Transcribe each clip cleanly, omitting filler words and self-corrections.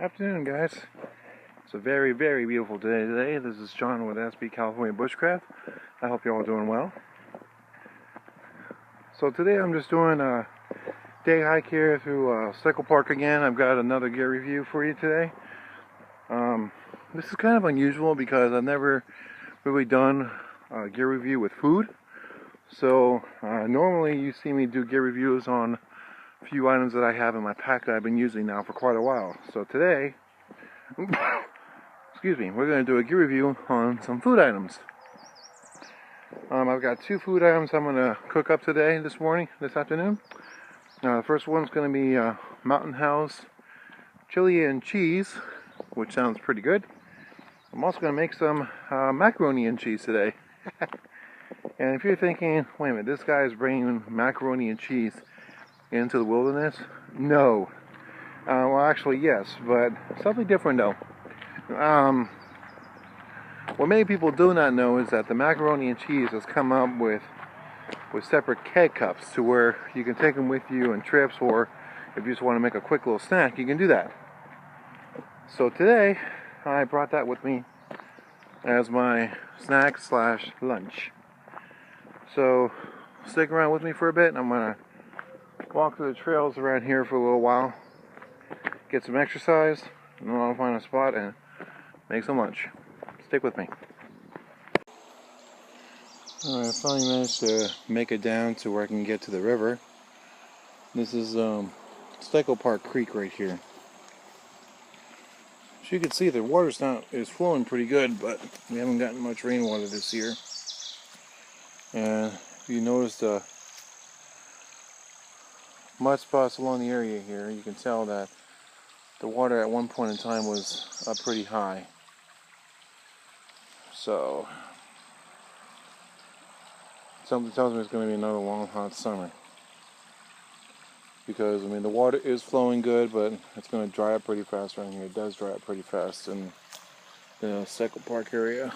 Afternoon, guys. It's a very, very beautiful day today. This is John with SB California Bushcraft. I hope you're all doing well. So today I'm just doing a day hike here through Cycle Park again. I've got another gear review for you today. This is kind of unusual because I've never really done a gear review with food. So normally you see me do gear reviews on a few items that I have in my pack that I've been using now for quite a while. So today, excuse me, we're going to do a gear review on some food items. I've got two food items I'm going to cook up today, this afternoon. The first one's going to be Mountain House chili and cheese, which sounds pretty good. I'm also going to make some macaroni and cheese today. And if you're thinking, wait a minute, this guy is bringing macaroni and cheese into the wilderness? No. Well, actually, yes, but something different though. What many people do not know is that the macaroni and cheese has come up with separate keg cups to where you can take them with you on trips, or if you just want to make a quick little snack, you can do that. So today, I brought that with me as my snack / lunch. So stick around with me for a bit, and I'm going to walk through the trails around here for a little while, get some exercise, and then I'll find a spot and make some lunch. Stick with me. Alright, I finally managed to make it down to where I can get to the river. This is Cycle Park Creek right here. As you can see, the water's is flowing pretty good, but we haven't gotten much rainwater this year. And if you notice the mud spots along the area here, you can tell that the water at one point in time was up pretty high. So something tells me it's going to be another long hot summer, because I mean the water is flowing good, but it's going to dry up pretty fast around here. It does dry up pretty fast in the Cycle Park area.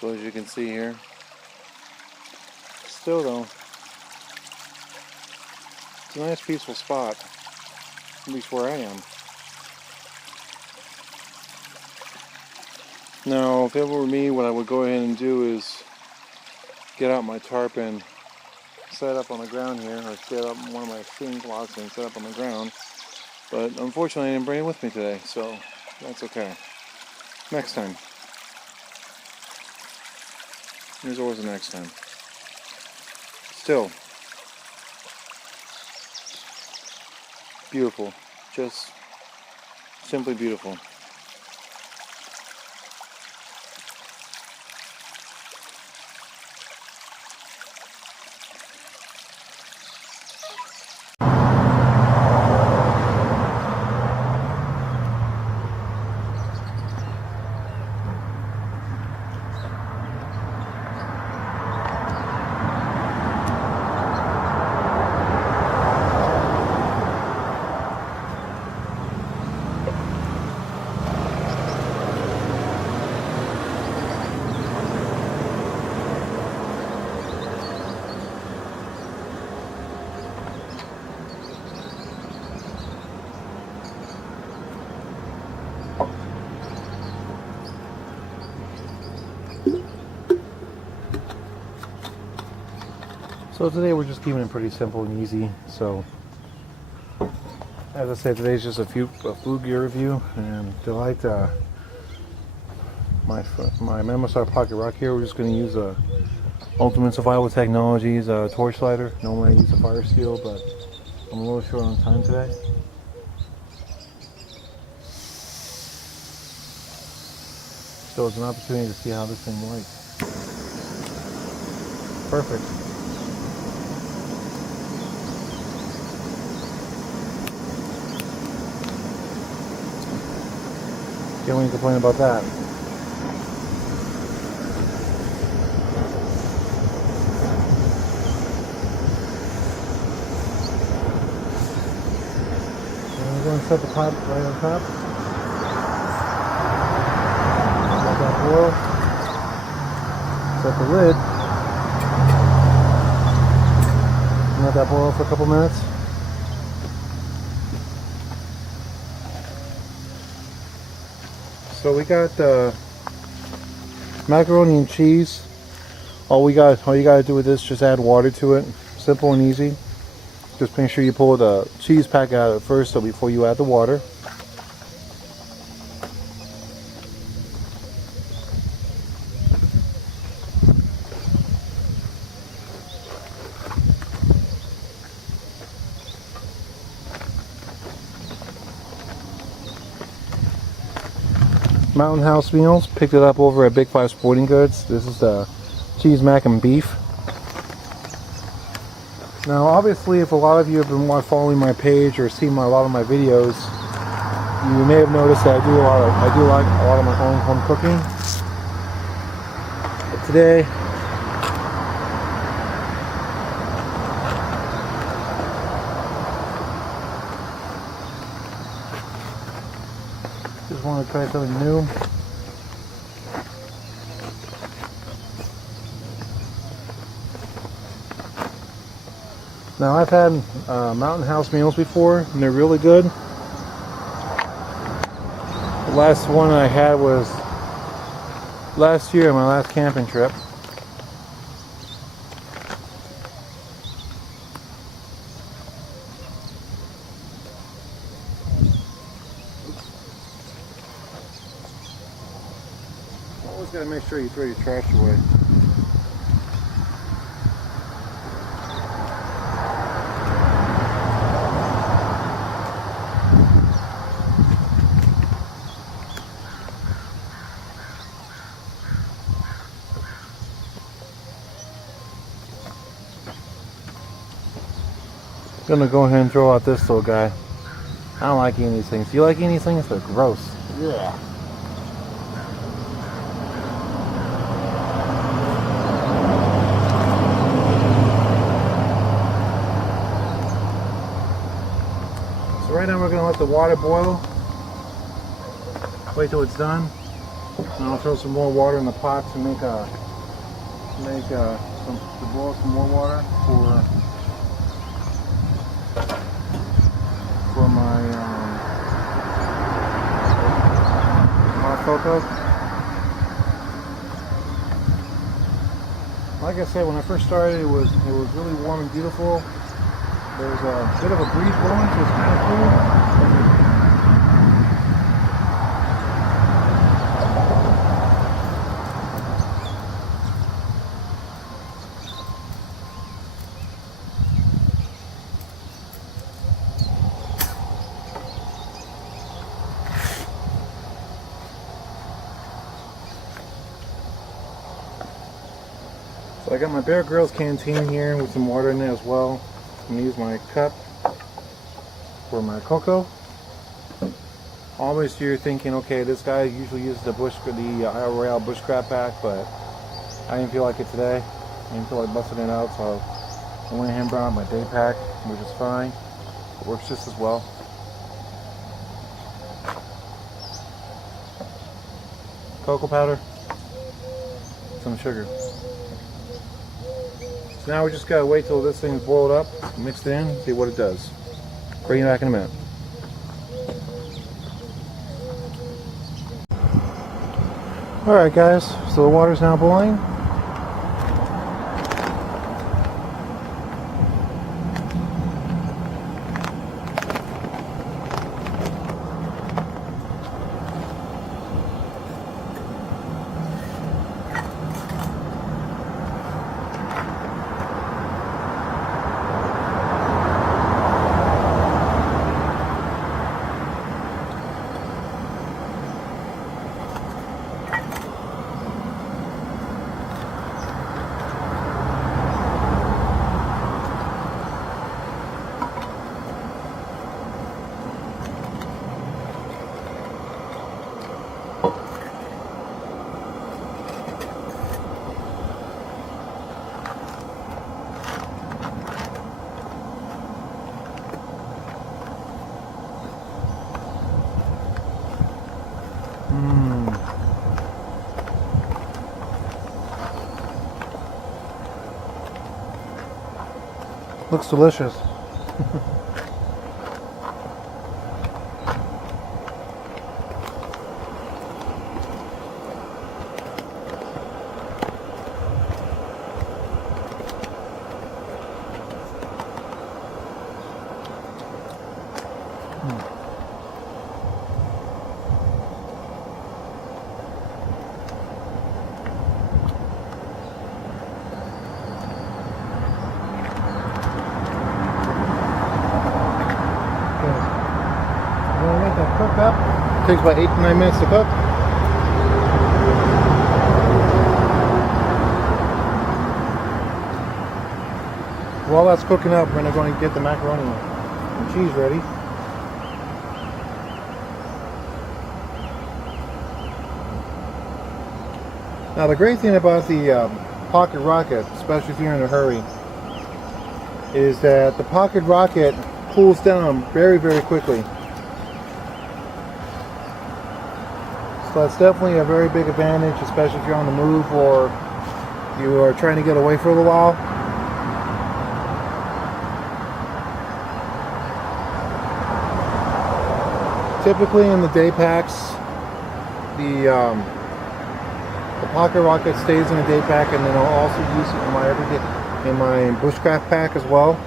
So as you can see here, still though, it's a nice peaceful spot, at least where I am. Now, if it were me, what I would go ahead and do is get out my tarp and set up on the ground here, or set up one of my screen blocks and set up on the ground. But unfortunately, I didn't bring it with me today, so that's okay. Next time. There's always a next time. Still, beautiful. Just simply beautiful. So today we're just keeping it pretty simple and easy. So as I said, today's just a food gear review, and to light my Memosaur Pocket Rock here, we're just going to use a Ultimate Survival Technologies torch lighter. Normally I use a fire steel, but I'm a little short on time today. So it's an opportunity to see how this thing lights. Perfect. Can't really complain about that. set the pot right on top. Let that boil. Set the lid. And let that boil for a couple minutes. So we got macaroni and cheese. All you gotta do with this, just add water to it. Simple and easy. Just make sure you pull the cheese pack out first, so before you add the water. Mountain House Meals, picked it up over at Big 5 Sporting Goods. This is the cheese mac and beef. Now obviously, if a lot of you have been following my page or seen a lot of my videos, you may have noticed that I do like a lot of my own home cooking. But today, just want to try something new. Now I've had Mountain House Meals before, and they're really good. The last one I had was last year on my last camping trip. Always gotta make sure you throw your trash away. I'm gonna go ahead and throw out this little guy. I don't like eating these things. Do you like eating these things? They're gross. Yeah. So right now we're gonna let the water boil. Wait till it's done. And I'll throw some more water in the pot to boil some more water for my hot cocoa. Like I said, when I first started, it was really warm and beautiful. There was a bit of a breeze blowing, so it's kind of cool. So I got my Bear Grylls canteen here with some water in it as well. I'm going to use my cup for my cocoa. Always you're thinking, okay, this guy usually uses the Isle Royale bushcraft pack, but I didn't feel like it today. I didn't feel like busting it out, so I went ahead and brought out my day pack, which is fine. It works just as well. Cocoa powder, some sugar. So now we just gotta wait till this thing's boiled up, mix it in, see what it does. Bring you back in a minute. Alright guys, so the water's now boiling. Looks delicious. Cook up. It takes about 8 to 9 minutes to cook. While that's cooking up, we're going to get the macaroni and cheese ready. Now the great thing about the pocket rocket, especially if you're in a hurry, is that the pocket rocket cools down very, very quickly. So that's definitely a very big advantage, especially if you're on the move or you are trying to get away for a little while. Typically in the day packs, the pocket rocket stays in a day pack, and then I'll also use it in my everyday, in my bushcraft pack as well.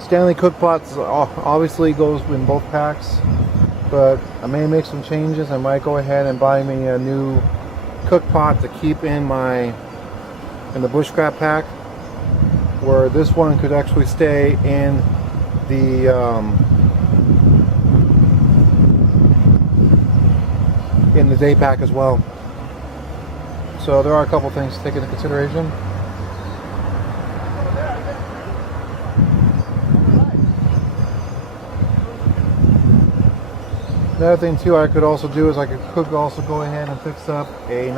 Stanley cook pots obviously goes in both packs, but I may make some changes. I might go ahead and buy me a new cook pot to keep in the bushcraft pack, where this one could actually stay in the day pack as well. So there are a couple things to take into consideration. Another thing too I could also do is I could also go ahead and fix up I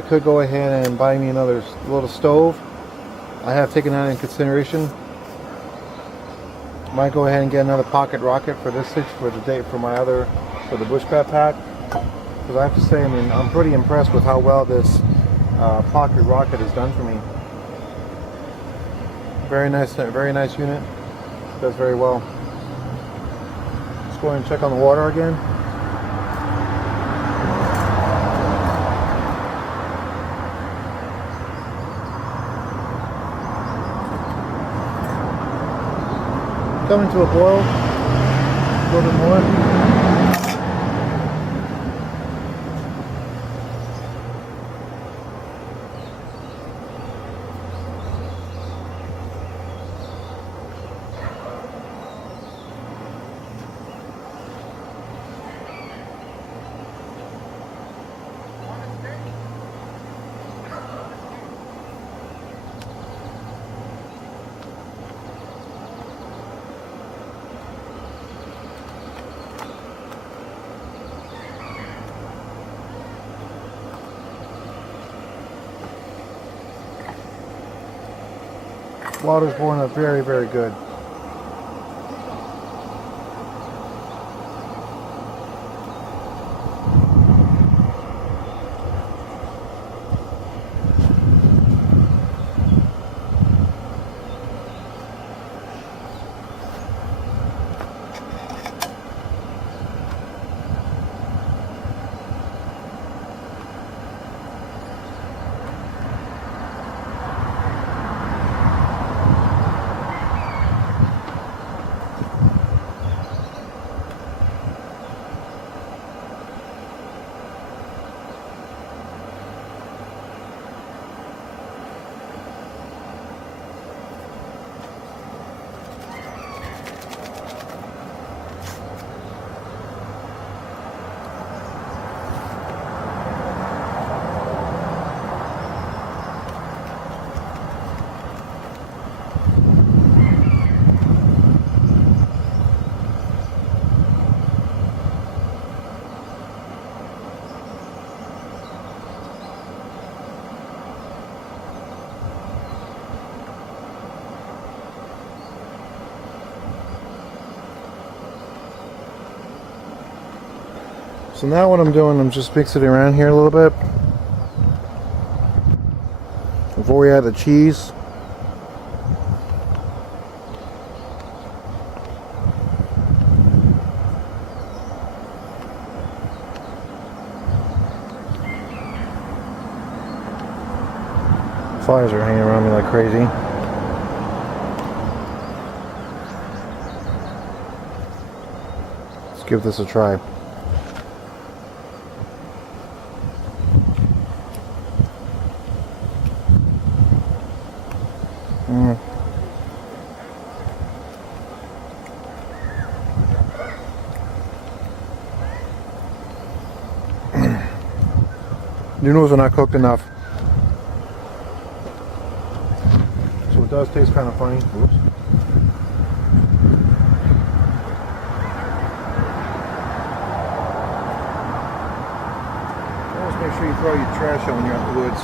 could go ahead and buy me another little stove. I have taken that into consideration. Might go ahead and get another pocket rocket for this for the bushcraft pack, because I have to say, I mean, I'm pretty impressed with how well this pocket rocket has done for me. Very nice unit. Does very well. Let's go ahead and check on the water again. Coming to a boil, a little bit more. Water's boiling up very, very good. So now what I'm doing, I'm just mixing it around here a little bit. Before we add the cheese. Flies are hanging around me like crazy. Let's give this a try. Your noodles are not cooked enough. So it does taste kind of funny. Oops. Always make sure you throw your trash out when you're out in the woods.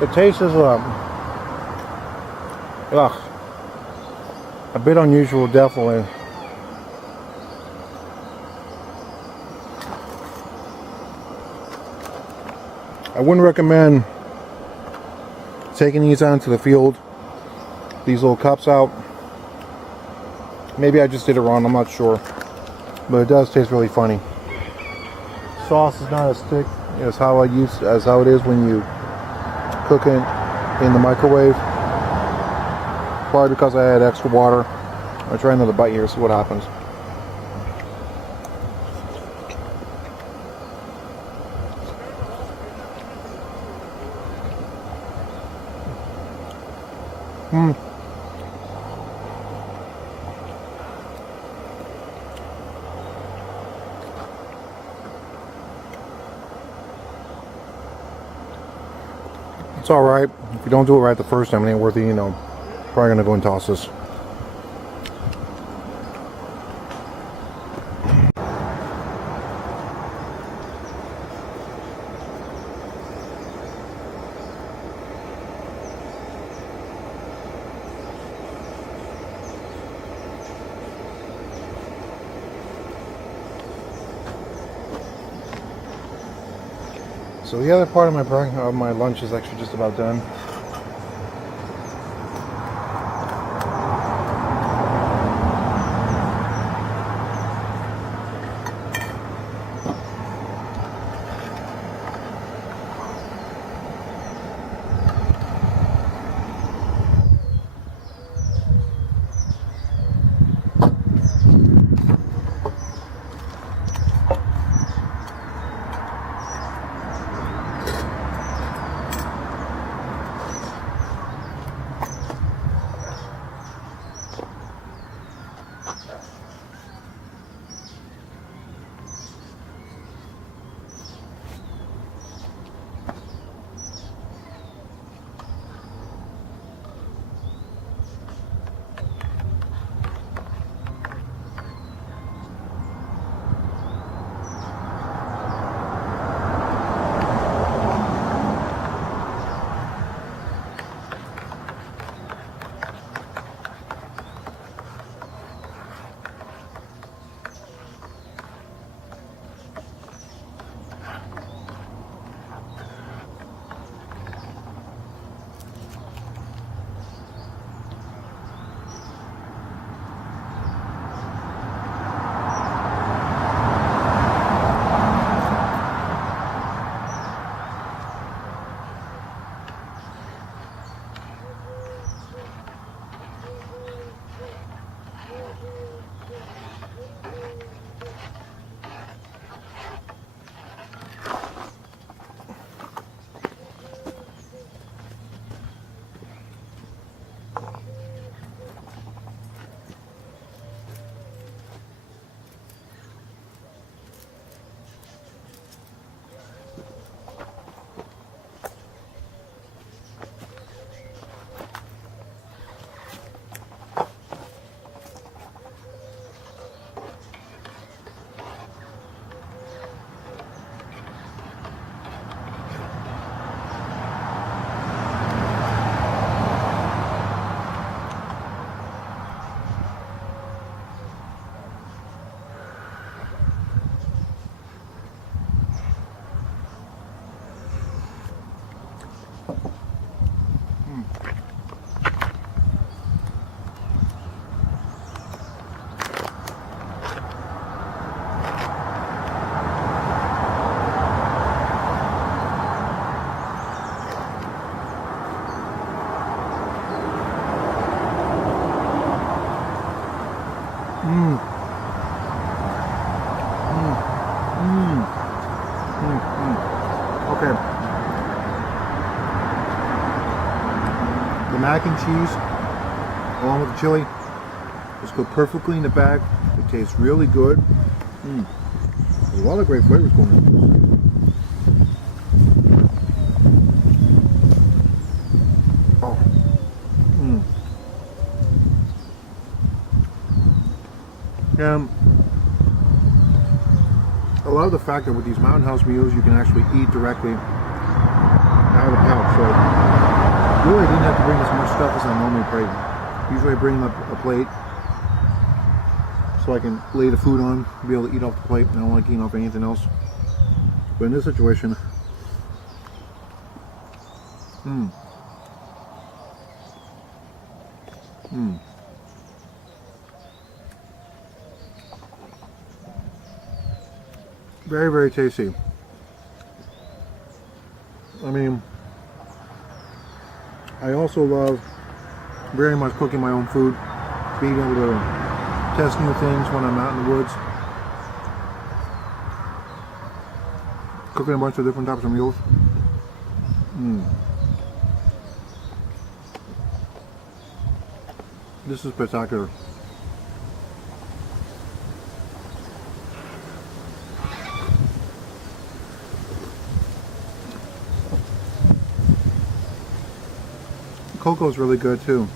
The taste is a bit unusual, definitely. I wouldn't recommend taking these out into the field, these little cups out. Maybe I just did it wrong, I'm not sure. But it does taste really funny. Sauce is not as thick as how it is when you cook it in the microwave. Probably because I had extra water. I'll try another bite here, see what happens. It's alright. If you don't do it right the first time, it ain't worth it, Probably gonna go and toss this. So the other part of my lunch is actually just about done. Mexican cheese along with the chili. Just go perfectly in the bag. It tastes really good. There's a lot of great flavors going on. Oh. And I love the fact that with these Mountain House meals you can actually eat directly out of the pouch. So really I didn't have to bring as much stuff as I normally bring. Usually I bring a plate so I can lay the food on, be able to eat off the plate. I don't like eating off anything else. But in this situation, very, very tasty. I mean, I also love very much cooking my own food, being able to test new things when I'm out in the woods, cooking a bunch of different types of meals. This is spectacular. Cocoa is really good too.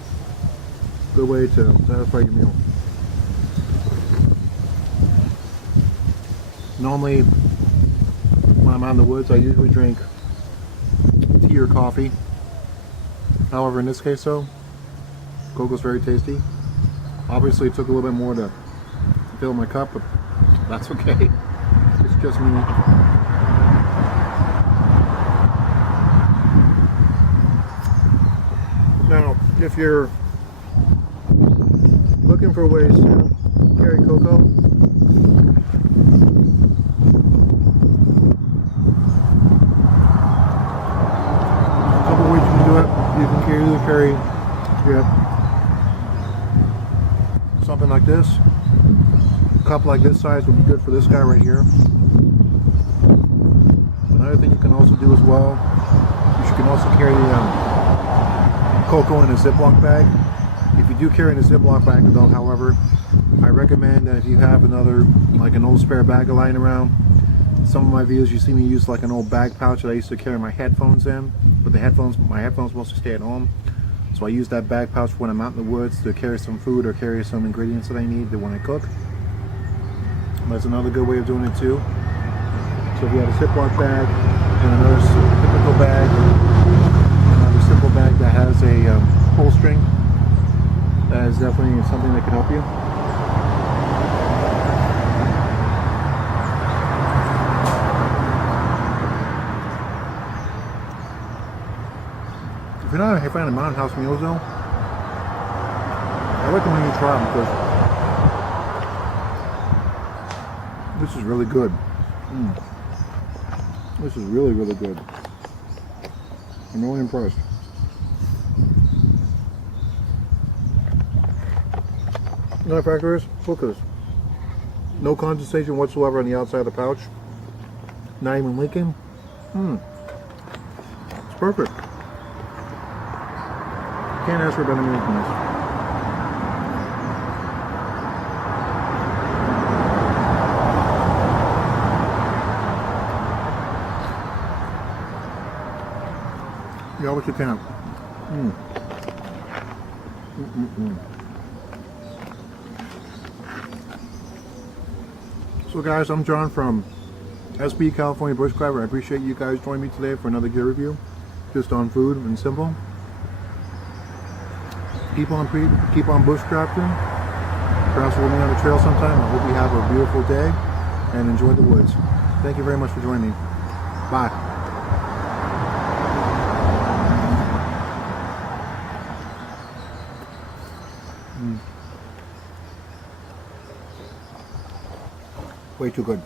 Good way to satisfy your meal. Normally, when I'm out in the woods, I usually drink tea or coffee. However, in this case though, cocoa is very tasty. Obviously it took a little bit more to fill my cup, but that's okay. It's just me. Now, if you're looking for ways to carry cocoa, a couple ways you can do it. You can either carry something like this. A cup like this size would be good for this guy right here. Another thing you can also do as well, you can also carry cocoa in a Ziploc bag. If you do carry in a Ziploc bag though, however, I recommend that if you have another, like an old spare bag lying around, some of my videos you see me use like an old bag pouch that I used to carry my headphones in, but my headphones mostly stay at home. So I use that bag pouch when I'm out in the woods to carry some food or carry some ingredients that I need when I cook. That's another good way of doing it too. So if you have a Ziploc bag and another typical bag, another simple bag that has a pull string, that is definitely something that can help you. If you're not a fan of Mountain House meals though, I recommend you try them because this is really good. This is really, really good. I'm really impressed. Another factor is, look at this. No condensation whatsoever on the outside of the pouch. Not even leaking. It's perfect. Can't ask for better meals than this. You obviously can't. So guys, I'm John from SB California Bushcrafter. I appreciate you guys joining me today for another gear review, just on food and simple. Keep on bushcrafting. Perhaps we'll meet on the trail sometime. I hope you have a beautiful day and enjoy the woods. Thank you very much for joining me. Bye. Way too good.